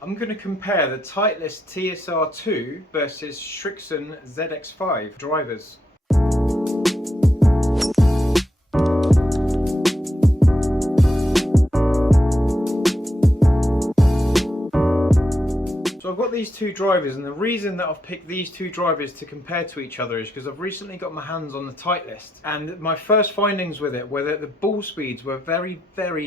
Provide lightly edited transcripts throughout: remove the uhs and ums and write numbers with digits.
I'm going to compare the Titleist TSR2 versus Srixon ZX5 drivers. So I've got these two drivers, and the reason that I've picked these two drivers to compare to each other is because I've recently got my hands on the Titleist, and my first findings with it were that the ball speeds were very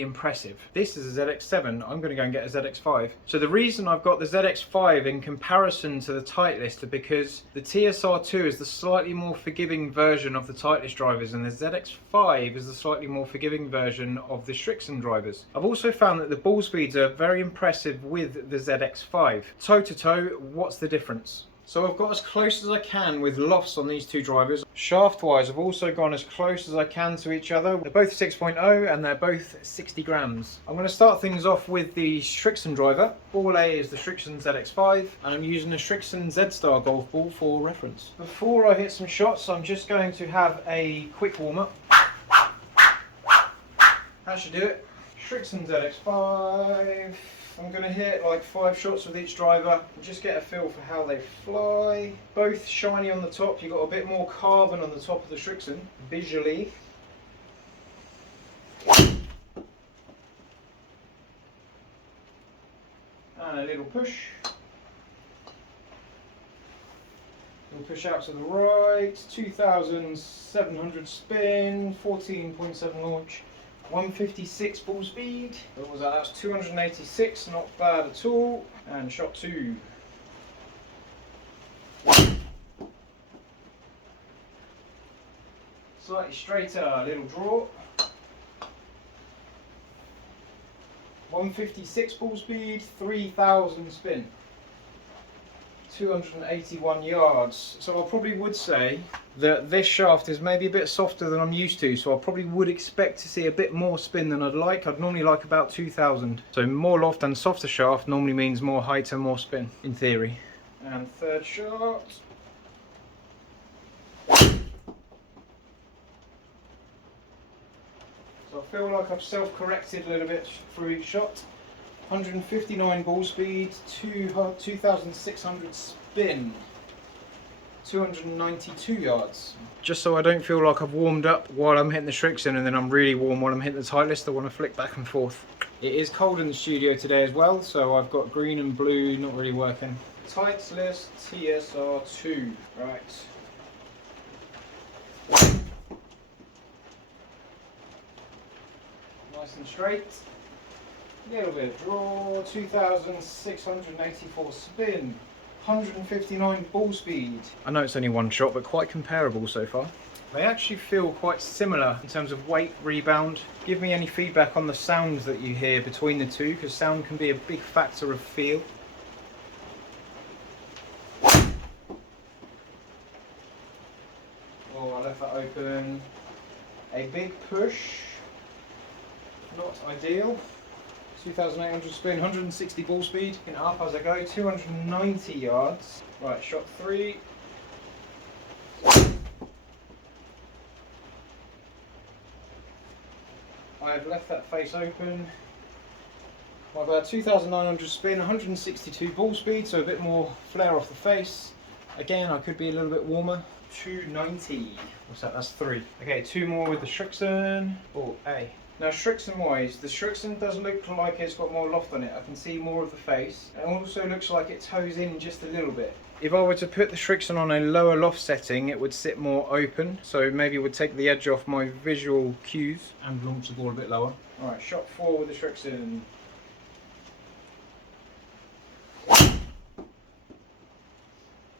impressive. This is a ZX7, I'm going to go and get a ZX5. So the reason I've got the ZX5 in comparison to the Titleist are because the TSR2 is the slightly more forgiving version of the Titleist drivers, and the ZX5 is the slightly more forgiving version of the Srixon drivers. I've also found that the ball speeds are very impressive with the ZX5. Toe to toe, what's the difference? So I've got as close as I can with lofts on these two drivers. Shaft wise, I've also gone as close as I can to each other. They're both 6.0 and they're both 60 grams. I'm going to start things off with the Srixon driver. Ball A is the Srixon ZX5, and I'm using a Srixon Z-Star golf ball for reference. Before I hit some shots, I'm just going to have a quick warm up. That should do it. Srixon ZX5. I'm going to hit like 5 shots with each driver and just get a feel for how they fly. Both shiny on the top. You've got a bit more carbon on the top of the Srixon visually. And a little push. Little push out to the right. 2,700 spin, 14.7 launch. 156 ball speed. What was that? That's 286, not bad at all. And shot 2. Slightly straighter, little draw. 156 ball speed, 3,000 spin. 281 yards. So I probably would say that this shaft is maybe a bit softer than I'm used to, so I probably would expect to see a bit more spin than I'd like. I'd normally like about 2,000. So more loft and softer shaft normally means more height and more spin, in theory. And third shot. So I feel like I've self-corrected a little bit through each shot. 159 ball speed, 2,600 spin, 292 yards. Just so I don't feel like I've warmed up while I'm hitting the Srixon and then I'm really warm while I'm hitting the Titleist, I want to flick back and forth. It is cold in the studio today as well, so I've got green and blue not really working. Titleist TSR2, right. Nice and straight. Little bit of draw, 2,684 spin, 159 ball speed. I know it's only one shot, but quite comparable so far. They actually feel quite similar in terms of weight, rebound. Give me any feedback on the sounds that you hear between the two, because sound can be a big factor of feel. Oh, I left that open. A big push, not ideal. 2,800 spin, 160 ball speed, in up as I go, 290 yards. Right, shot 3. I have left that face open. I've had 2,900 spin, 162 ball speed, so a bit more flare off the face. Again, I could be a little bit warmer. 290. What's that? That's 3. Okay, 2 more with the Srixon. Ball A. Now Srixon wise, the Srixon does look like it's got more loft on it. I can see more of the face. It also looks like it toes in just a little bit. If I were to put the Srixon on a lower loft setting, it would sit more open. So maybe it would take the edge off my visual cues and launch the ball a bit lower. Alright, shot 4 with the Srixon.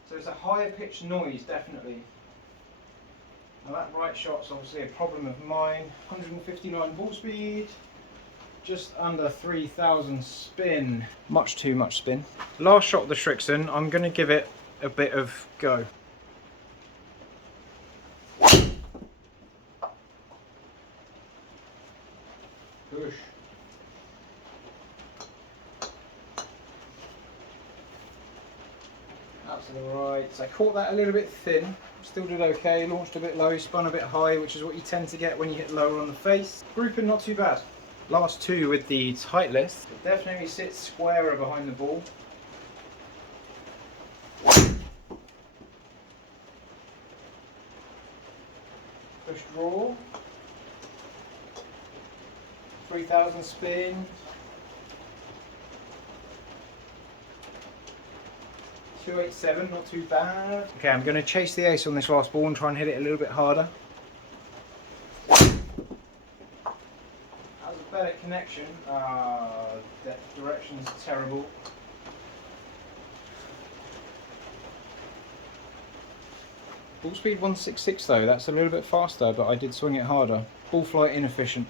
So it's a higher pitched noise, definitely. Now that right shot's obviously a problem of mine. 159 ball speed, just under 3,000 spin. Much too much spin. Last shot of the Srixon, I'm going to give it a bit of go. Push. Out to the right. So I caught that a little bit thin. Still did okay, launched a bit low, spun a bit high, which is what you tend to get when you hit lower on the face. Grouping not too bad. Last two with the Titleist. It definitely sits squarer behind the ball. Push draw. 3000 spin. 287, not too bad. Okay, I'm going to chase the ace on this last ball and try and hit it a little bit harder. That was a better connection. That direction's terrible. Ball speed 166 though, that's a little bit faster, but I did swing it harder. Ball flight inefficient.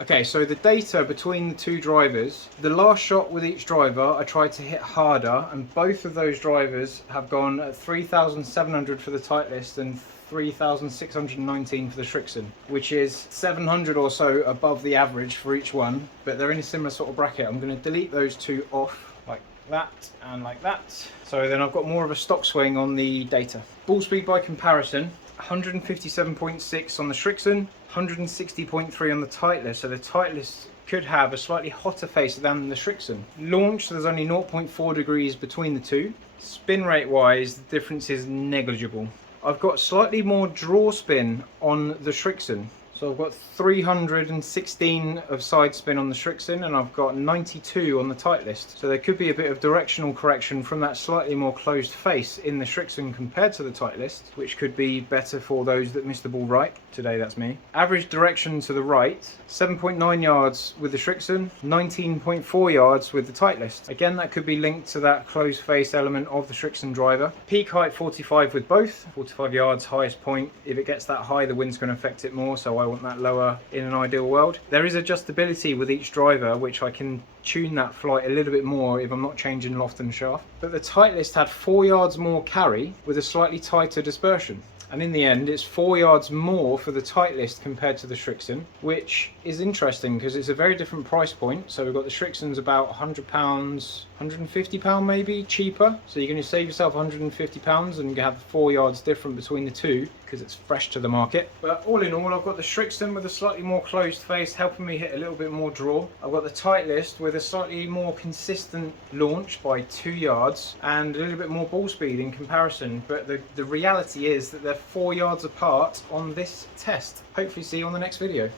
Okay, so the data between the two drivers, the last shot with each driver I tried to hit harder, and both of those drivers have gone at 3,700 for the Titleist and 3,619 for the Srixon, which is 700 or so above the average for each one, but they're in a similar sort of bracket. I'm going to delete those two off like that and like that, so then I've got more of a stock swing on the data. Ball speed by comparison, 157.6 on the Srixon, 160.3 on the Titleist, so the Titleist could have a slightly hotter face than the Srixon. Launch, there's only 0.4 degrees between the two. Spin rate wise, the difference is negligible. I've got slightly more draw spin on the Srixon. So I've got 316 of side spin on the Srixon and I've got 92 on the Titleist. So there could be a bit of directional correction from that slightly more closed face in the Srixon compared to the Titleist, which could be better for those that miss the ball right. Today that's me. Average direction to the right, 7.9 yards with the Srixon, 19.4 yards with the Titleist. Again, that could be linked to that closed face element of the Srixon driver. Peak height 45 with both, 45 yards highest point. If it gets that high, the wind's going to affect it more, so I want that lower in an ideal world. There is adjustability with each driver, which I can tune that flight a little bit more if I'm not changing loft and shaft. But the Titleist had 4 yards more carry with a slightly tighter dispersion. And in the end, it's 4 yards more for the Titleist compared to the Srixon, which is interesting because it's a very different price point. So we've got the Srixon's about £100, £150 maybe cheaper. So you're going to save yourself £150 and you have 4 yards different between the two because it's fresh to the market. But all in all, I've got the Srixon with a slightly more closed face, helping me hit a little bit more draw. I've got the Titleist with a slightly more consistent launch by 2 yards and a little bit more ball speed in comparison. But the reality is that they're 4 yards apart on this test. Hopefully see you on the next video.